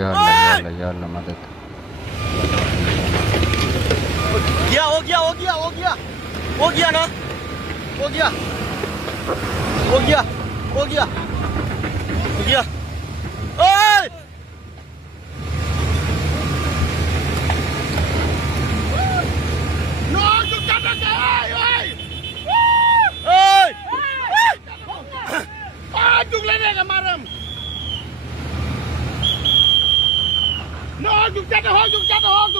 या अल्लाह मदद। हो गया ना, हो गया। ओए No, you gotta go! Oi! ओए Ah, you let it maram. No, you gotta hold, you gotta hold.